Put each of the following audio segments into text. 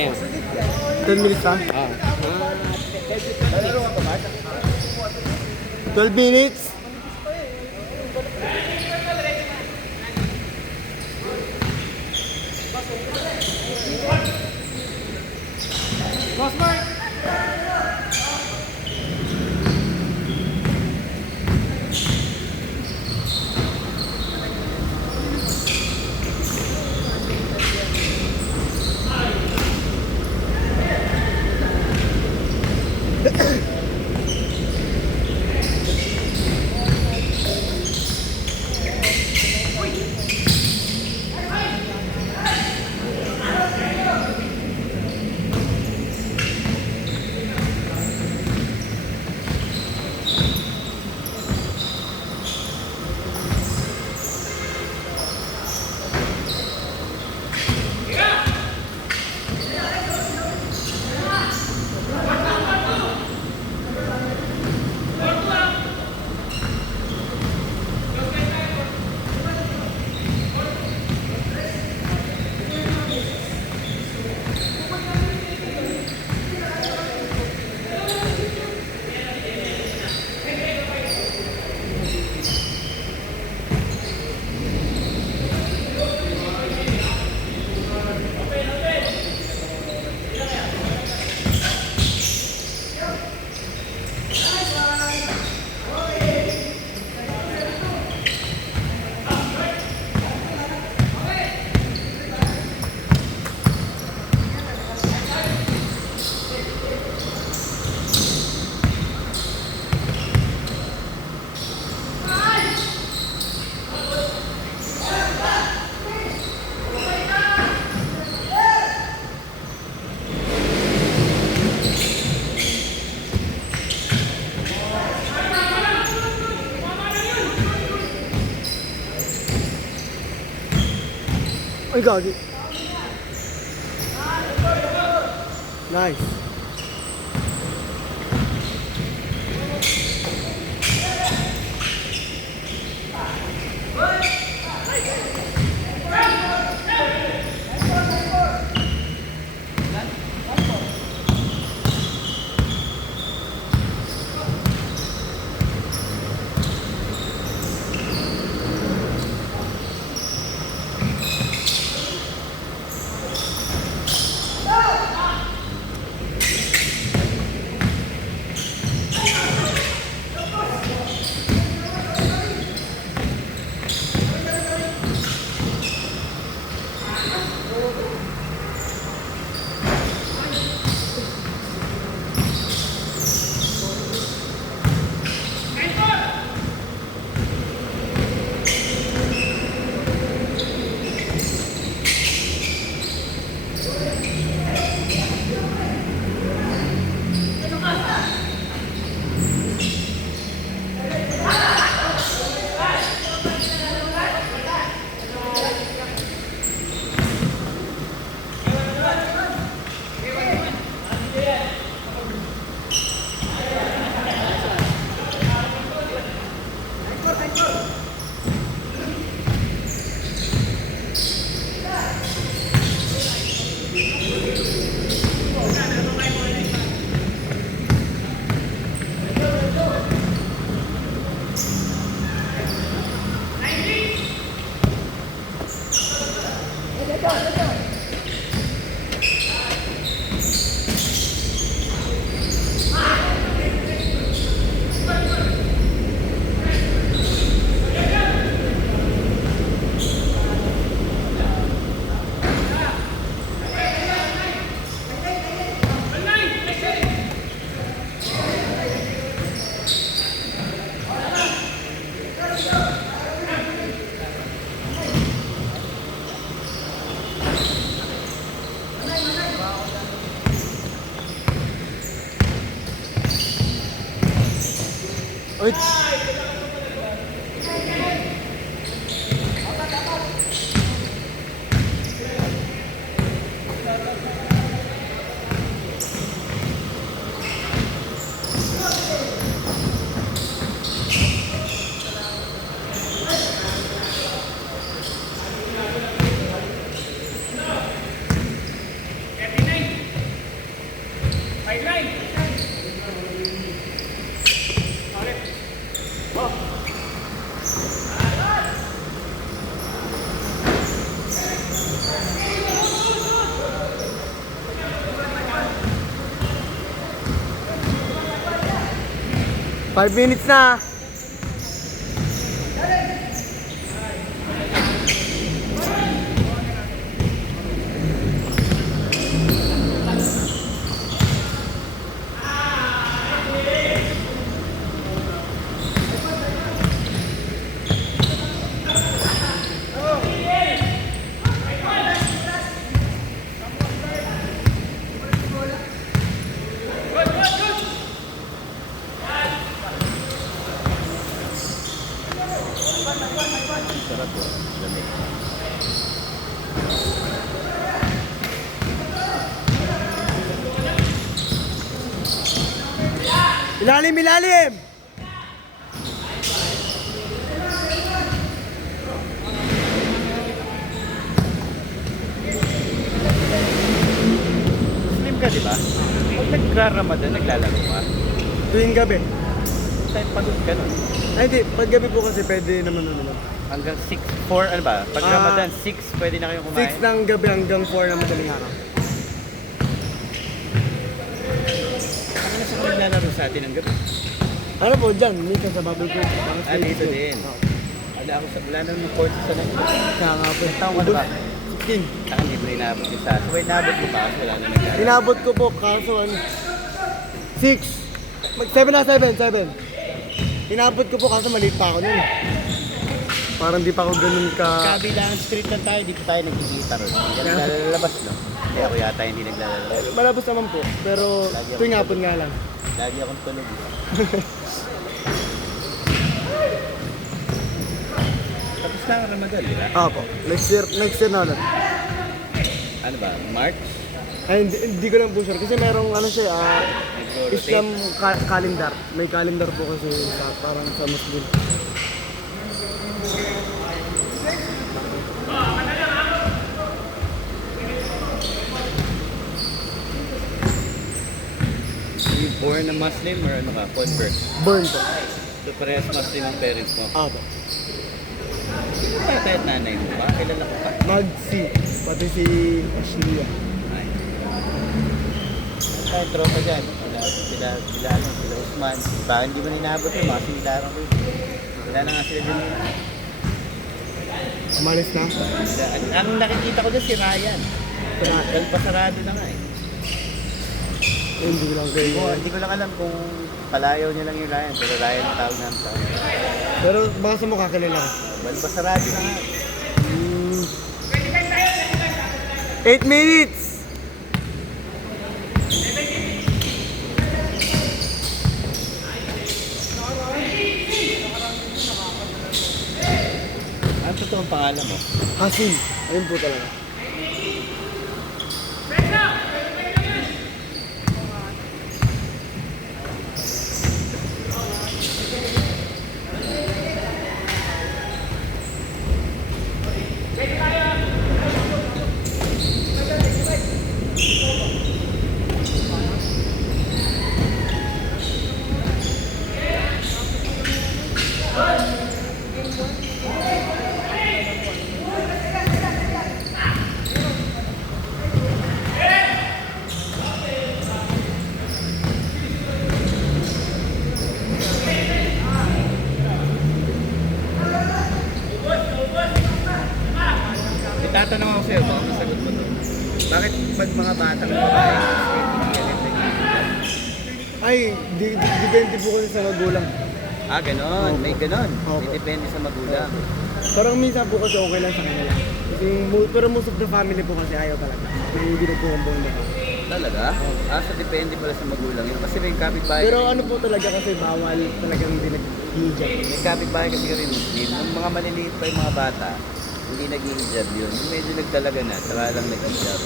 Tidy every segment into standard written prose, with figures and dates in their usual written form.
Ayan. 10 minutes ha? Ah. 12 minutes. Boss Mark! Ay, gagi. Nice. Uy. Five minutes na. Ilalim, ilalim! Muslim ka, di ba? Pag nagra-Ramadan, naglalaro ka. Tuwing gabi. Saan pagod ka nun? Ay, hindi. Paggabi po kasi pwede naman naman. Hanggang 6, 4, ano ba? Pag Ah, Ramadan, 6, pwede na kayong kumain. 6 ng gabi hanggang 4 ng madaling araw. Ano na sa kung naglalaro sa atin ang gabi? Ano po, dyan. Minsan sa bubble group. Dito din. Wala ako sa wala naman course sa nag Kaya nga po. Taong ka na ba? 16. Saan libre inabot yung sa? So, inabot mo ba? Wala na naglalaro. Inabot ko po, kaso ano, 6. 7 na 7, 7. Inabot ko po, kaso maliit pa ako nun. Parang di pa ako ganun ka... Kabilang street lang tayo, dito tayo nagkikita ron. Hindi ka naglalabas, no? Kaya ako yata hindi naglalaro. Malabos naman po, pero tuwing hapon nga lang. Lagi akong tulog. Tapos na ang Ramadan, di ba? Opo, next year na ulit. Ano ba? March? Ay, hindi ko lang po sure, kasi merong ano siya, Nagro-rotate? Islam calendar. May calendar po kasi sa, parang sa Muslim. Are you born a Muslim or ano ka? Convert? Burn po. So parehas Muslim ang parents mo? Opo. Tatay at nanay mo ba? Kilala ko pa? Mag-C. Pati si Ashley. Ay. Tayo tropa dyan. Sila Usman. Baka hindi mo ninabot yun, mga sinilarang ko yun. Wala na nga sila dyan. Umalis na. Ang nakikita ko dyan si Ryan. Dahil pasarado na nga eh. Hindi ko lang kayo. Hindi ko lang alam kung palayaw niya lang yung Ryan. Pero Ryan ang tawag namin sa kanya. Pero baka sa mukha kilala ko. Dahil pasarado na nga. 8 minutes! Ano totoong pangalan mo? Hasim. Ayun po talaga. Itatanong ako sa'yo, baka masagot mo to. Bakit pag mga batang babae, hindi agad nag-iiwan? Ay, depende po kasi sa magulang. Ah, ganon. May ganon. Opo. May depende sa magulang. Parang minsan po kasi okay lang sa kanila. Kasi, pero most of the family po kasi ayaw talaga. Yung hindi nagpukumbong na. Talaga? Ah, so depende pala sa magulang yun. Kasi may kapitbahay. Pero ano po talaga kasi bawal talagang hindi nag-hijab. May kapitbahay kasi rin Muslim. Yung mga maliliit pa yung mga bata, hindi nag-hijab yun. Yung medyo nagdalaga na, saka lang nag-hijab.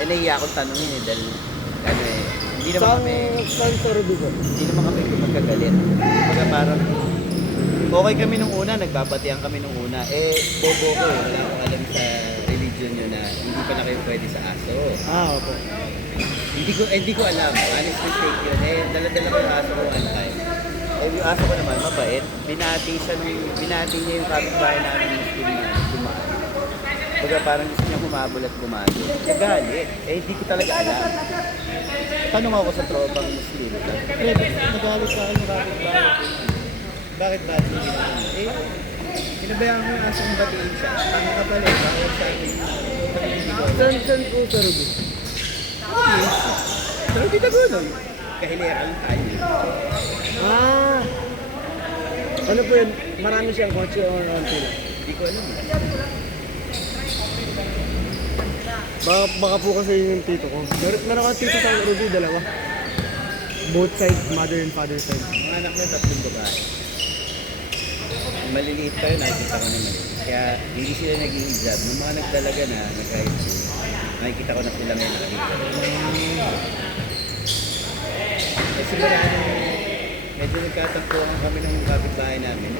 Eh, nahiya akong tanongin eh, dahil, ano eh, hindi naman kami, Saan sa Rodrigo? hindi naman kami magkagalit. Kumbaga parang, okay kami nung una, nagbabatian kami nung una. Eh, bobo ko eh, wala akong alam sa religion video nyo na hindi pa na kayo pwede sa aso. Opo. Hindi ko alam. Honest mistake yun. Dala-dala ko yung aso ko one time. Yung aso ko naman, mabait. Binati niya yung kapitbahay namin ng Muslim na dumaan. Baga parang gusto niya humabol at bumado. Nagalit. Hindi ko talaga alam. Tanong ako sa tropang Muslim. Nagalit sa akin, bakit ba? Bakit ba? Pinabayaan ko yung aso kong batiin siya. Tama ka pala. Bakit sa akin? Saan po sa Ruby? Pero di tagunoy. Kahilera lang tayo. Ano po yun? Marami siyang kotse o onti lang? Hindi ko alam. Baka po kasi yun yung tito ko. Meron ka tito sa Ruby, dalawa. Both sides, mother and father side. Mga anak na 3 babae. Maliliit pa yun, nakikita ko na maliit. Kaya hindi sila nag-i-hijab. Nung mga nagdalaga na, nag-high school, nakikita ko na sila ngayon nakahijab. Kasi maraming medyo nagkatampuhan kami ng kapitbahay namin.